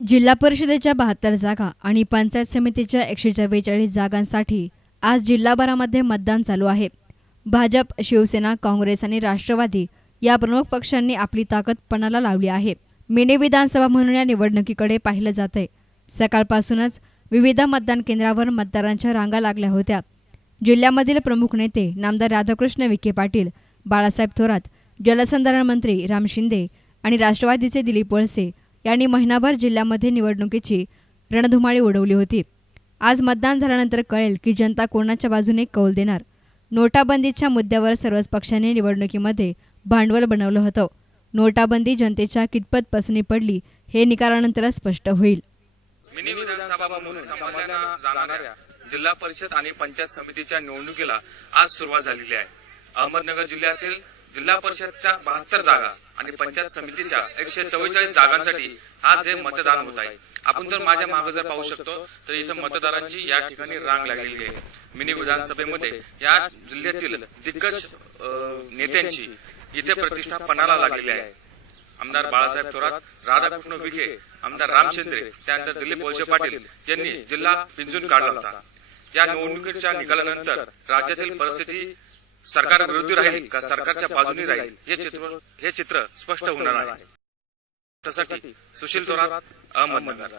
जिल्हा परिषदेच्या 72 जागा आणि पंचायत समितीच्या 144 जागांसाठी आज जिल्हाभरामध्ये मतदान चालू आहे. भाजप, शिवसेना, काँग्रेस आणि राष्ट्रवादी या प्रमुख पक्षांनी आपली ताकद पणाला लावली आहे. मिनी विधानसभा म्हणून या निवडणुकीकडे पाहिलं जातंय. सकाळपासूनच विविध मतदान केंद्रावर मतदारांच्या रांगा लागल्या होत्या. जिल्ह्यामधील प्रमुख नेते नामदार राधाकृष्ण विखे पाटील, बाळासाहेब थोरात, जलसंधारण मंत्री राम शिंदे आणि राष्ट्रवादीचे दिलीप वळसे यांनी महिनाभर जिल्ह्यामध्ये निवडणुकीची रणधुमाळी उडवली होती. आज मतदान झाल्यानंतर कळेल की जनता कोणाच्या बाजूने कौल देणार. नोटाबंदीच्या मुद्द्यावर सर्वच पक्षांनी निवडणुकीमध्ये भांडवल बनवलं होतं. नोटाबंदी जनतेच्या कितपत पसंती पडली हे निकालानंतरच स्पष्ट होईल. मिनी विधानसभा म्हणून समजल्या जाणाऱ्या जिल्हा परिषद आणि पंचायत समितीच्या निवडणुकीला आज सुरुवात झालेली आहे. अहमदनगर जिल्ह्यातील जिल्हा परिषदच्या 72 जागा आणि पंचायत समितीच्या 144 जागांसाठी आज हे मतदान होत आहे. आपण जर माझ्या मागे जर पाहू शकतो तर इथं मतदारांची या ठिकाणी रांग लागलेली आहे. मिनी विधानसभेमध्ये या जिल्ह्यातील दिग्गज नेत्यांची इथे प्रतिष्ठा पणाला लागलेली आहे. आमदार बाळासाहेब थोरात, राधाकृष्ण विखे, आमदार राम शिंदे, त्यानंतर दिलीप वळसे पाटील यांनी जिल्हा पिंजून काढला होता. या निवडणुकीच्या निकालानंतर राज्यातील परिस्थिती सरकार विरोधी राहील का सरकारच्या बाजूने राहील हे चित्र स्पष्ट होणार आहे. त्यासाठी सुशील थोरात, अहमदनगर.